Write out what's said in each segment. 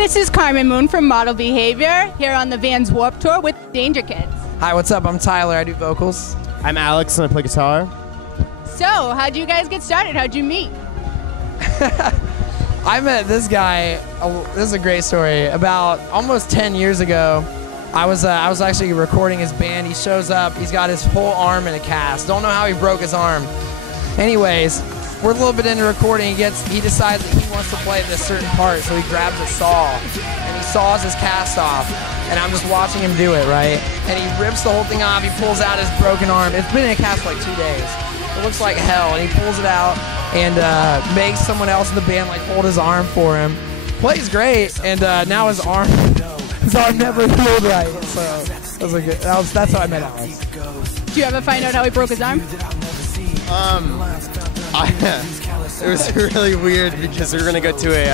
This is Karmen Moon from Model Behavior here on the Vans Warped Tour with Danger Kids. Hi, what's up? I'm Tyler. I do vocals. I'm Alex and I play guitar. So, how'd you guys get started? How'd you meet? I met this guy, this is a great story, about almost 10 years ago. I was actually recording his band. He shows up, he's got his whole arm in a cast. Don't know how he broke his arm. Anyways, we're a little bit into recording. He decides that he wants to play this certain part, so he grabs a saw and he saws his cast off. And I'm just watching him do it, right? And he rips the whole thing off. He pulls out his broken arm. It's been in a cast for like 2 days. It looks like hell. And he pulls it out and makes someone else in the band like hold his arm for him. Plays great, and now his arm never healed right. So that's how I met Alex. Did you ever find out how he broke his arm? It was really weird because we were gonna go to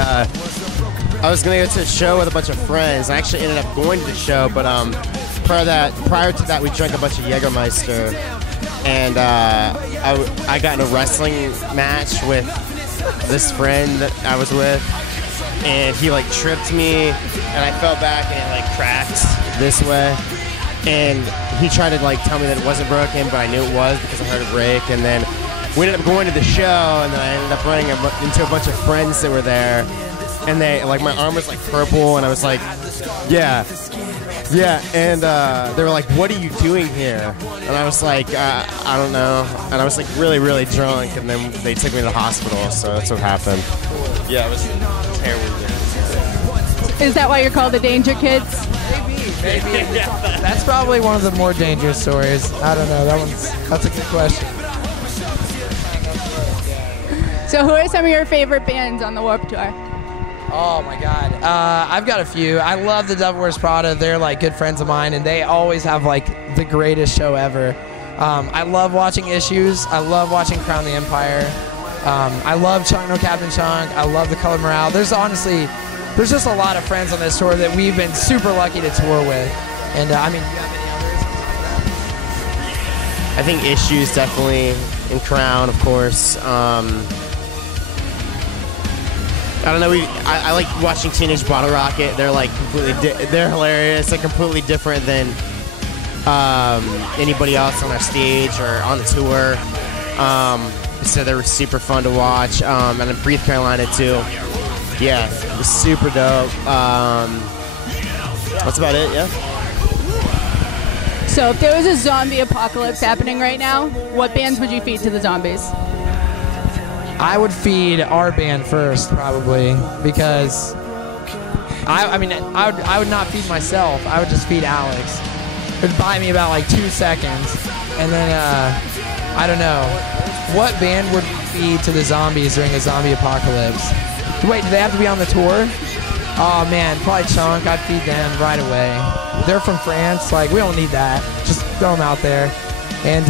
I was gonna go to a show with a bunch of friends. I actually ended up going to the show, but prior to that, we drank a bunch of Jägermeister, and I got in a wrestling match with this friend that I was with, and he like tripped me, and I fell back and it like cracked this way, and he tried to like tell me that it wasn't broken, but I knew it was because I heard it break, and then we ended up going to the show, and then I ended up running into a bunch of friends that were there, and they like my arm was like purple, and I was like, yeah, and they were like, what are you doing here? And I was like, I don't know, and I was like really, really drunk, and then they took me to the hospital, so that's what happened. Yeah, it was terrible. Is that why you're called the Danger Kids? Maybe. That's probably one of the more dangerous stories. I don't know. That's a good question. So who are some of your favorite bands on the Warped Tour? Oh my God, I've got a few. I love the Devil Wears Prada. They're like good friends of mine, and they always have like the greatest show ever. I love watching Issues. I love watching Crown the Empire. I love Chunk No Captain Chunk. I love the Color Morale. There's just a lot of friends on this tour that we've been super lucky to tour with. And I mean, do you have any others? I think Issues definitely, and Crown, of course. I don't know. I like watching Teenage Bottle Rocket. They're like they're hilarious. They're completely different than anybody else on our stage or on the tour. So they were super fun to watch. And then Breathe Carolina too. Yeah, it was super dope. That's about it. Yeah. So if there was a zombie apocalypse happening right now, what bands would you feed to the zombies? I would feed our band first, probably, because I would not feed myself. I would just feed Alex. It would buy me about like 2 seconds, and then I don't know, what band would feed to the zombies during a zombie apocalypse? Wait, do they have to be on the tour? Oh man, probably Chunk. I'd feed them right away. They're from France. Like, we don't need that. Just throw them out there. And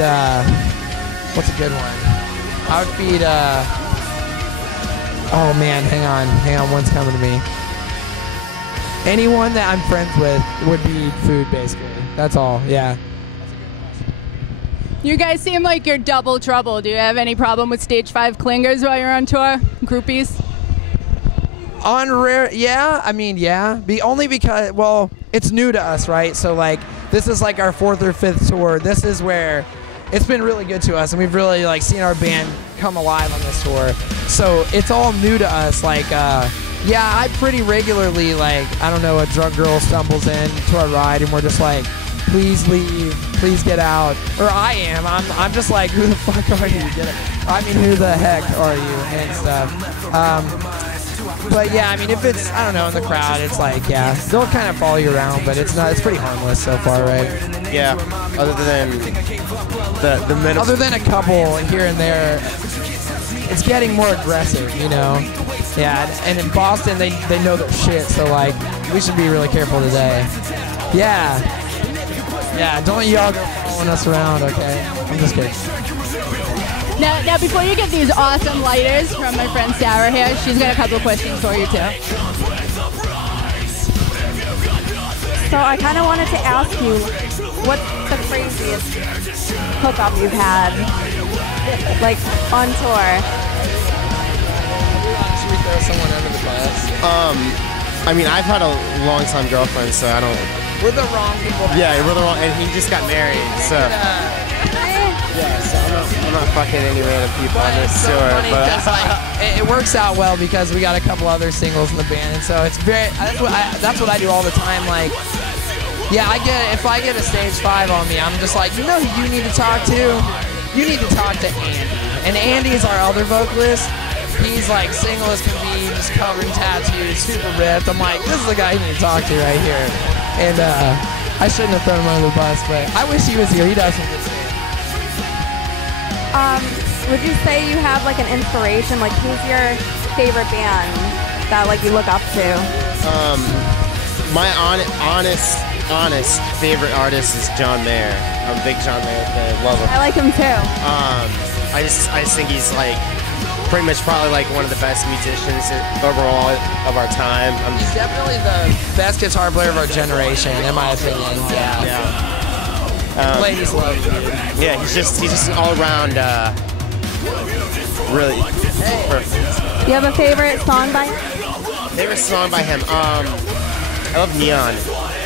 what's a good one? I would feed, oh man, hang on, one's coming to me. Anyone that I'm friends with would be food, basically. That's all, yeah. You guys seem like you're double trouble. Do you have any problem with Stage 5 clingers while you're on tour? Groupies? On rare, yeah, I mean, yeah. Only because, well, it's new to us, right? So, like, this is like our 4th or 5th tour. This is where it's been really good to us, and we've really like seen our band come alive on this tour. So it's all new to us. Like, yeah, I pretty regularly, like, I don't know, a drunk girl stumbles in to our ride, and we're just like, please leave, please get out. Or I am. I'm just like, who the fuck are you? Get it? I mean, who the heck are you? And stuff. But yeah, I mean, if it's, I don't know, in the crowd, it's like, yeah, they'll kind of follow you around, but it's pretty harmless so far, right? Yeah, other than the minimum. Other than a couple here and there, it's getting more aggressive, you know? Yeah, and in Boston, they know their shit, so like, we should be really careful today. Yeah. Yeah, don't y'all go following us around, okay? I'm just kidding. Now, before you get these awesome lighters from my friend Sara here, she's got a couple of questions for you too. So I kind of wanted to ask you, what's the craziest hookup you've had, like, on tour? Should we throw someone under the bus? I mean, I've had a long-time girlfriend, so I don't. We're the wrong people. Yeah, we're the wrong, and he just got married, so. Yeah, so I'm not fucking any random people on this so tour, funny but 'cause, like, it works out well because we got a couple other singles in the band, and so it's very. That's what I do all the time. Like, yeah, if I get a stage 5 on me, I'm just like, you know who you need to talk to? You need to talk to Andy, and Andy is our other vocalist. He's like single as can be, just covered in tattoos, super ripped. I'm like, this is the guy you need to talk to right here. And I shouldn't have thrown him under the bus, but I wish he was here. He does some good stuff. Would you say you have like an inspiration? Like, who's your favorite band that like you look up to? My honest favorite artist is John Mayer. I'm a big John Mayer fan. Love him. I like him too. I just think he's like pretty much probably like one of the best musicians overall of our time. He's definitely the best guitar player of our generation, in my opinion. Yeah. Ladies love him. Yeah, he's just an all-around really perfect. Do you have a favorite song by him? Favorite song by him? I love Neon.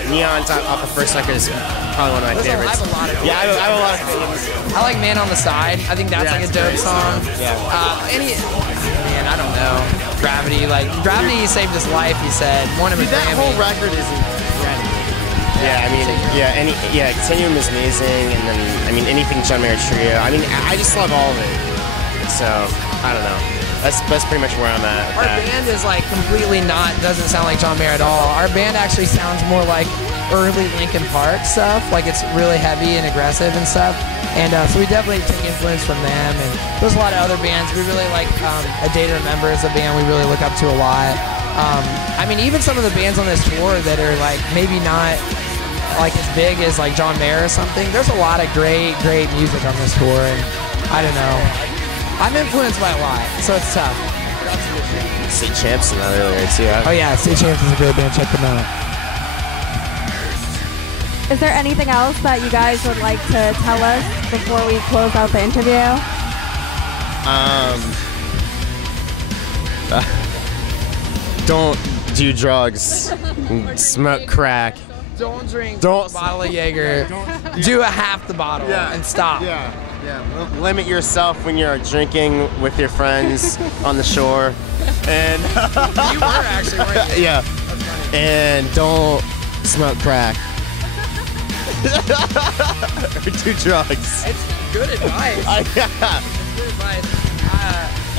Neon's off the first record is probably one of my favorites. I have a lot of I have a lot of favorites. I like Man on the Side. I think that's like a dope song. Yeah. Man, I don't know. Gravity saved his life, he said. One of his That whole record is incredible. Yeah, I mean, Continuum is amazing, and then, I mean, anything John Mayer Trio. I mean, I just love all of it. So, I don't know. That's pretty much where I'm at. Our band is like completely doesn't sound like John Mayer at all. Our band actually sounds more like early Linkin Park stuff. Like, it's really heavy and aggressive and stuff. And so we definitely take influence from them. And there's a lot of other bands. We really like A Day to Remember is a band we really look up to a lot. I mean, even some of the bands on this tour that are like maybe not like as big as like John Mayer or something. There's a lot of great music on this tour, and I don't know. I'm influenced by a lot, so it's tough. State Champs in that earlier too. Oh yeah, State Champs is a great band. Check them out. Is there anything else that you guys would like to tell us before we close out the interview? Don't do drugs. Smoke crack. Don't drink a bottle of Jaeger. Do a half the bottle and stop. Yeah. Limit yourself when you're drinking with your friends on the shore. And you were actually, weren't you? Yeah. And don't smoke crack. Or do drugs. It's good advice. It's Yeah. good advice.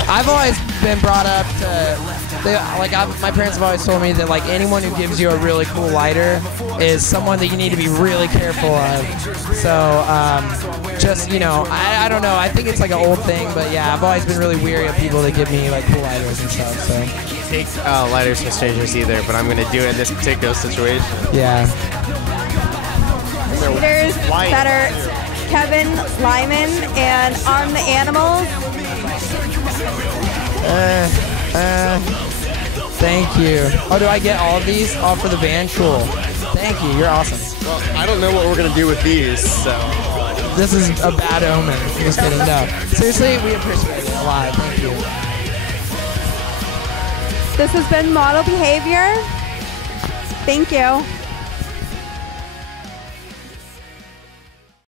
I've always been brought up to, my parents have always told me that like anyone who gives you a really cool lighter is someone that you need to be really careful of. So just, you know, I don't know. I think it's like an old thing, but yeah, I've always been really weary of people that give me like cool lighters and stuff. So Take lighters from strangers either, but I'm gonna do it in this particular situation. yeah. Leaders that are Kevin Lyman and On the Animals. Thank you. Oh, do I get all of these? All for the band? Cool. Thank you. You're awesome. Well, I don't know what we're gonna do with these, so. This is a bad omen. I'm just kidding. No. Seriously, we appreciate it a lot. Thank you. This has been Model Behavior. Thank you.